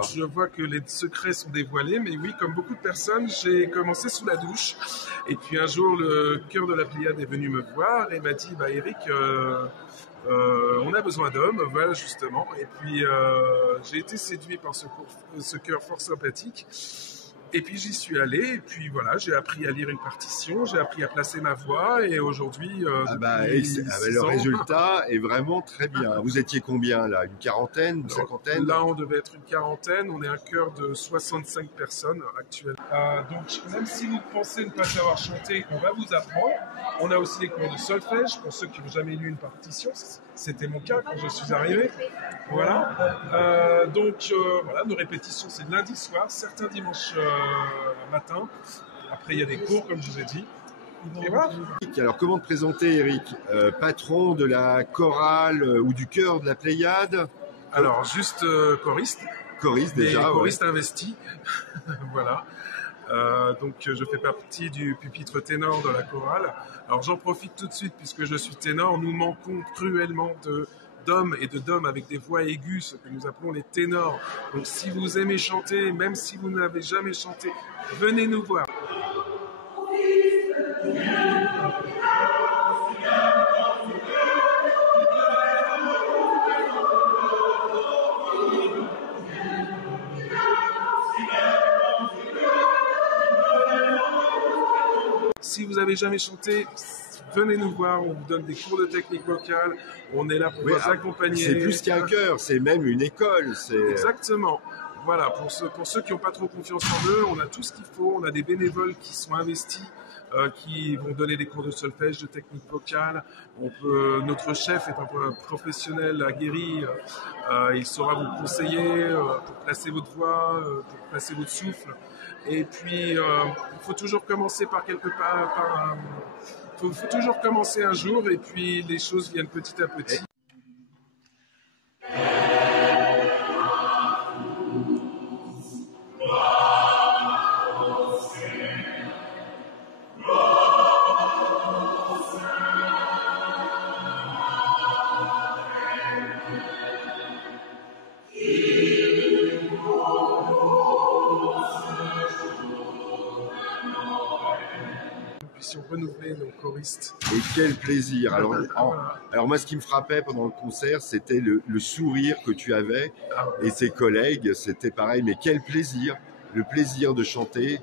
Je vois que les secrets sont dévoilés, mais oui, comme beaucoup de personnes, j'ai commencé sous la douche. Et puis un jour, le chœur de la Pléiade est venu me voir et m'a dit « Eric, on a besoin d'hommes, voilà justement. » Et puis j'ai été séduit par ce chœur fort sympathique. Et puis j'y suis allé, et puis voilà, j'ai appris à lire une partition, j'ai appris à placer ma voix, et aujourd'hui, le résultat est vraiment très bien. Vous étiez combien là? Une quarantaine, une cinquantaine? Là, on devait être une quarantaine, on est un chœur de 65 personnes actuellement. Donc, même si vous pensez ne pas savoir chanter, on va vous apprendre. On a aussi des cours de solfège, pour ceux qui n'ont jamais lu une partition. C'était mon cas quand je suis arrivé. Voilà. Voilà, nos répétitions, c'est lundi soir, certains dimanches matin. Après, il y a des cours, comme je vous ai dit. Et voilà. Alors, comment te présenter, Eric? Patron de la chorale ou du chœur de la Pléiade? Alors, juste choriste. Choriste déjà. Choriste investi. Voilà. Donc, je fais partie du pupitre ténor de la chorale. Alors, j'en profite tout de suite, puisque je suis ténor. Nous manquons cruellement d'hommes et de dames avec des voix aiguës, ce que nous appelons les ténors. Donc si vous aimez chanter, même si vous n'avez jamais chanté, venez nous voir. Si vous n'avez jamais chanté, venez nous voir, on vous donne des cours de technique vocale, on est là pour vous accompagner. C'est plus qu'un chœur, c'est même une école. Exactement. Voilà, pour ceux qui n'ont pas trop confiance en eux, on a tout ce qu'il faut, on a des bénévoles qui sont investis, qui vont donner des cours de solfège, de technique vocale. Notre chef est un professionnel aguerri, il saura vous conseiller pour placer votre voix, pour placer votre souffle. Et puis, il faut toujours commencer par quelque part. Il faut toujours commencer un jour, et puis les choses viennent petit à petit. Renouveler nos choristes. Et quel plaisir. Alors moi, ce qui me frappait pendant le concert, c'était le sourire que tu avais et tes collègues, c'était pareil, mais quel plaisir. Le plaisir de chanter,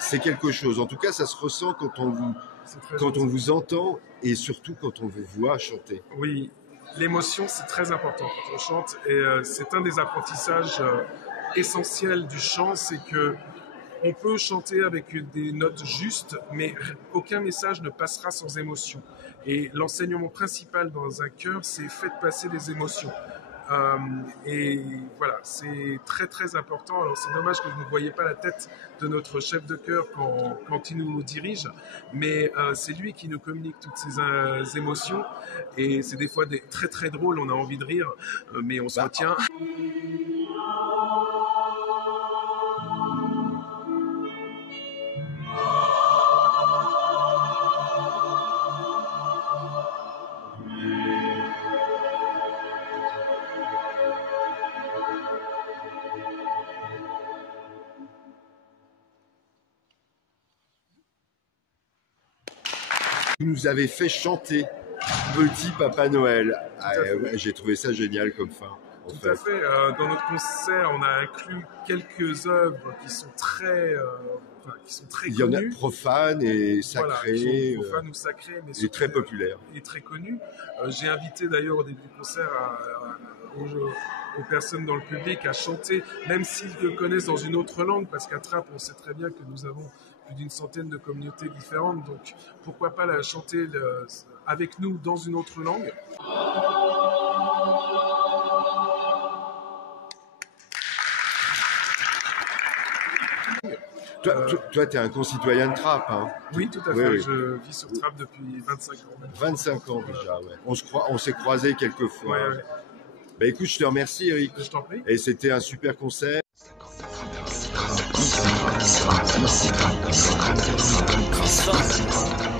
c'est quelque chose. En tout cas, ça se ressent quand on vous entend et surtout quand on vous voit chanter. Oui, l'émotion, c'est très important quand on chante, et c'est un des apprentissages essentiels du chant, c'est que on peut chanter avec des notes justes, mais aucun message ne passera sans émotion. Et l'enseignement principal dans un chœur, c'est faites passer des émotions. Et voilà, c'est très très important. Alors c'est dommage que vous ne voyez pas la tête de notre chef de chœur quand il nous dirige, mais c'est lui qui nous communique toutes ces émotions. Et c'est des fois très très drôle, on a envie de rire, mais on se retient. Vous nous avez fait chanter Petit Papa Noël. J'ai trouvé ça génial comme fin. Tout à fait. Dans notre concert, on a inclus quelques œuvres qui sont très connues. Il y en a profanes et sacrées. Voilà, profanes ou sacrées, mais et très populaires. Et très connues. J'ai invité d'ailleurs au début du concert aux personnes dans le public à chanter, même s'ils le connaissent dans une autre langue, parce qu'à Trappes, on sait très bien que nous avons plus d'une centaine de communautés différentes, donc pourquoi pas la chanter avec nous dans une autre langue. Toi, tu es un concitoyen de Trappes, hein? Oui, tout à fait. Oui. Je vis sur Trappes depuis 25 ans. 25 ans déjà, ouais. On s'est croisés quelques fois. Ouais. Bah écoute, je te remercie, Eric. Je t'en prie. Et c'était un super concert. Trappes.